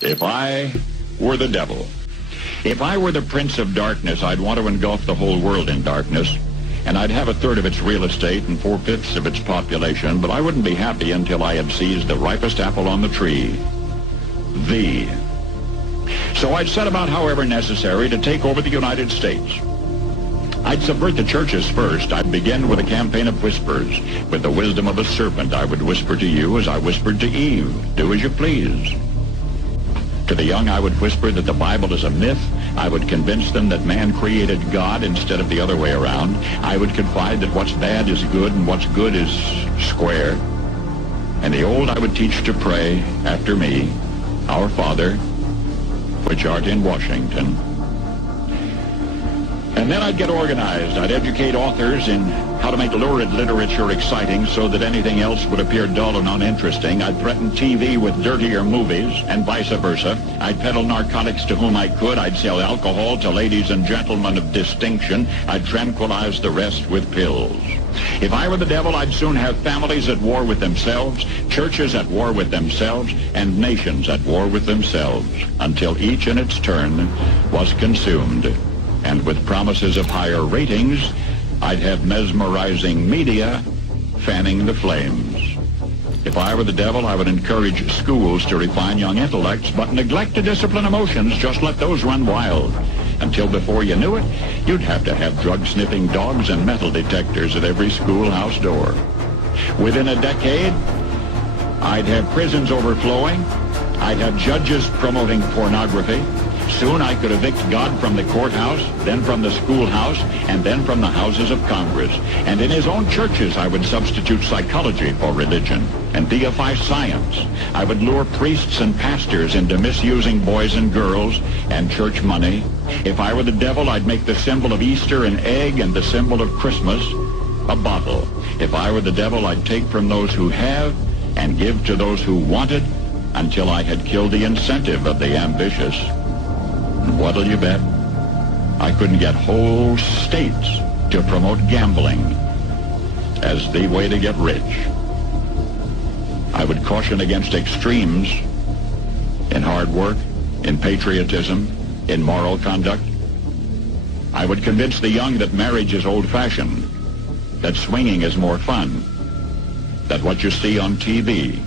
If I were the devil, if I were the prince of darkness, I'd want to engulf the whole world in darkness, and I'd have a third of its real estate and 4/5 of its population, but I wouldn't be happy until I had seized the ripest apple on the tree, thee. So I'd set about, however necessary, to take over the United States. I'd subvert the churches first. I'd begin with a campaign of whispers. With the wisdom of a serpent, I would whisper to you as I whispered to Eve, do as you please. To the young, I would whisper that the Bible is a myth. I would convince them that man created God instead of the other way around. I would confide that what's bad is good and what's good is square. And the old I would teach to pray after me, Our Father, which art in Washington. And then I'd get organized. I'd educate authors in how to make lurid literature exciting so that anything else would appear dull and uninteresting. I'd threaten TV with dirtier movies and vice versa. I'd peddle narcotics to whom I could. I'd sell alcohol to ladies and gentlemen of distinction. I'd tranquilize the rest with pills. If I were the devil, I'd soon have families at war with themselves, churches at war with themselves, and nations at war with themselves, until each in its turn was consumed. And with promises of higher ratings, I'd have mesmerizing media fanning the flames. If I were the devil, I would encourage schools to refine young intellects, but neglect to discipline emotions. Just let those run wild. Until before you knew it, you'd have to have drug-sniffing dogs and metal detectors at every schoolhouse door. Within a decade, I'd have prisons overflowing. I'd have judges promoting pornography. Soon I could evict God from the courthouse, then from the schoolhouse, and then from the houses of Congress. And in his own churches, I would substitute psychology for religion and deify science. I would lure priests and pastors into misusing boys and girls and church money. If I were the devil, I'd make the symbol of Easter an egg and the symbol of Christmas a bottle. If I were the devil, I'd take from those who have and give to those who want it until I had killed the incentive of the ambitious. What'll you bet? I couldn't get whole states to promote gambling as the way to get rich. I would caution against extremes in hard work, in patriotism, in moral conduct. I would convince the young that marriage is old-fashioned, that swinging is more fun, that what you see on TV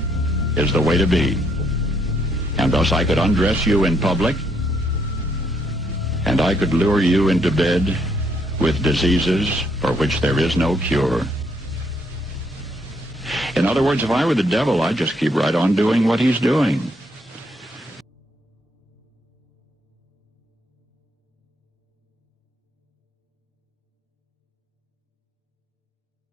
is the way to be. And thus I could undress you in public, and I could lure you into bed with diseases for which there is no cure. In other words, if I were the devil, I'd just keep right on doing what he's doing.